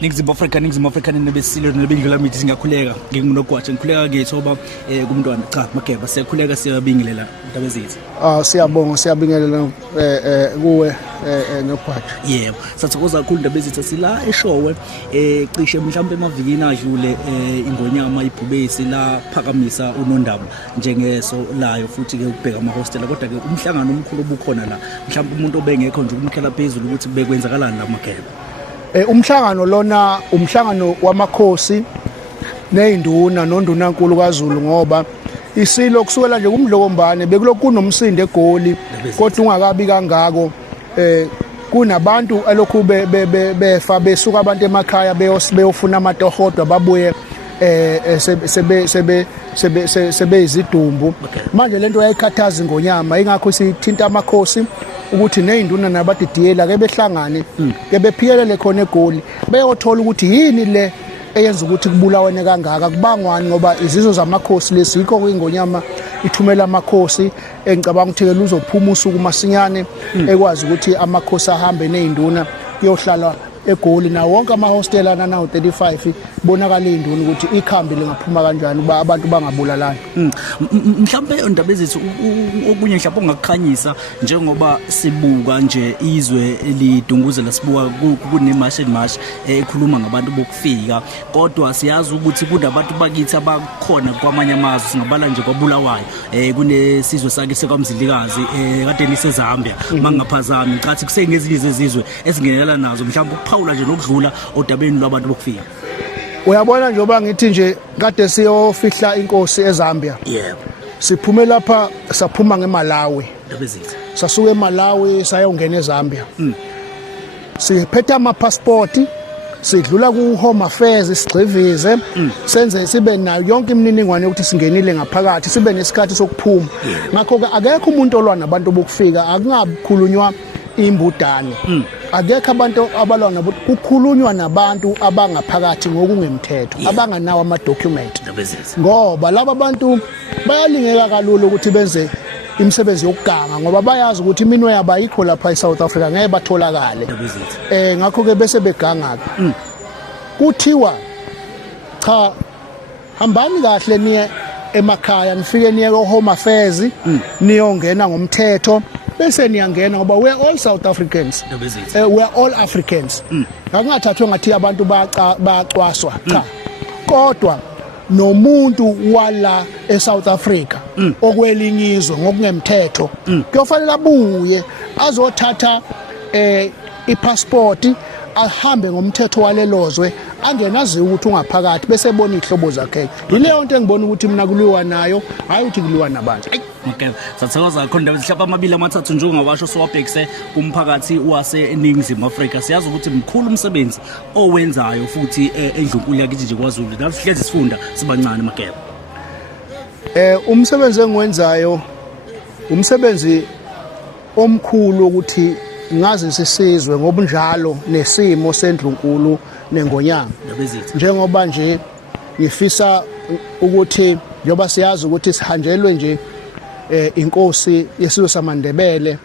Ningizimu Afrika nebesilo nebindlula mithi singakhuleka ngingunogwatsha ngikhuleka ke thoba kumntwana cha Mageba siyakhuleka siyabingelela indaba ezithi siyabonga siyabingelela kuwe nogwatsha yebo sathokoza kakhulu indaba ezithi sila eshowe cishe mhlawumbe emavikini adlule ingonyama ibhubesi la phakamisa unondaba njengeso layo futhi ke ukubheka ama hostel kodwa ke umhlangano omkhulu obukhona la mhlawumbe umuntu obengekho nje ukumkhela phezulu ukuthi bekwenzakalani la Mageba. Umhlangano lona umhlangano wamakhosi nezinduna nondunankulu kaZulu ngoba isilo kusukela nje kumdlokombane bekuloku kunomsindo eGoli kodwa ungakabi kangako kunabantu alokhu befa besuka abantu emakhaya beyofuna amatohodwa babuye sebe izidumbu manje lento yayikhathaza ingonyama ingakho sithinta amakhosi ukuthi nezinduna nabadidiyela ke behlangane ke bephiyelele khona eGoli beyothola ukuthi yini le eyenza ukuthi kubulawane kangaka kubangwani ngoba izizo zamakhosi lesikho kwingonyama ithumela amakhosi engicabanga ukuthi ke luzophuma usuku masinyane ekwazi ukuthi amakhosi ahambe nezinduna kuyohlala eGoli na wonke ama hostel ana nawo 35 bonakala induna ukuthi ikhambi lingaphuma kanjani kuba abantu bangabulalani. Mhlawumbe indaba ezithi okunye mhlawumbe ongakukhanyisa njengoba sibuka nje izwe elidunguzela sibuka kunemarch ekhuluma ngabantu bokufika kodwa siyazi ukuthi kunabantu bakithi abakhona kwamanye amazwe singabala nje kwaBulawayo kunesizwe sakhe sekwamzilikazi kade niseZambia mangaphazami ngicathi kusengezinye izizwe esingenela nazo mhlawumbe ukuphawula nje lokudlula odabeni lwabantu bokufika. Uyabona njengoba ngithi nje kade siyofihla inkosi eZambia. Yebo. Siphume lapha saphuma ngeMalawi. Ndabezitha. Sasuke eMalawi sayongena eZambia. Siphethe ama passport, sidlula ku Home Affairs sigcivize, senze sibe nayo yonke imininingwane ukuthi singenile ngaphakathi, sibe nesikhathi sokuphuma. Ngakho ke akekho umuntu olwana nabantu bokufika, akungakhulunywa imbudane. Akekho abantu abalwa nabo kukhulunywa nabantu abangaphakathi ngokungemthetho abanganawo ama document ngoba laba bantu bayalingeka kalula ukuthi benze imisebenzi yokuganga ngoba bayazi ukuthi iminwe yabo ayikho lapha eSouth Africa ngeke batholakale ngakho ke bese beganga kuthiwa cha hambani kahle niye emakhaya nifike niye ku Home Affairs niyongena ngomthetho bese niyangena ngoba we are all South Africans we are all Africans akungathathwe ngathi abantu bacwaswa cha kodwa nomuntu wala eSouth Africa okwelinyizwe ngokungemthetho kuyofanele abuye azothatha iPassport ahambe ngomthetho walelozwe angenazi ukuthi ungaphakathi bese ebona ihlobo zakhe yileyo nto engibona ukuthi mina kuliwa nayo hayi ukuthi kuliwa nabantu. Okay sathokoza kakhulu indaba ezihlapa amabili amathathu njengowasho sowabhekise kumphakathi waseNingizimu Afrika siyazi ukuthi mkhulu umsebenzi owenzayo futhi endlunkulu yakithi nje kwaZulu nasihlezi sifunda sibancane Mageba. Umsebenzi engiwenzayo umsebenzi omkhulu ukuthi ngazi sisizwe ngobunjalo nesimo sendlunkulu nengonyama njengoba nje ngifisa ukuthi njoba siyazi ukuthi sihanjelwe nje inkosi yesizwe samaNdebele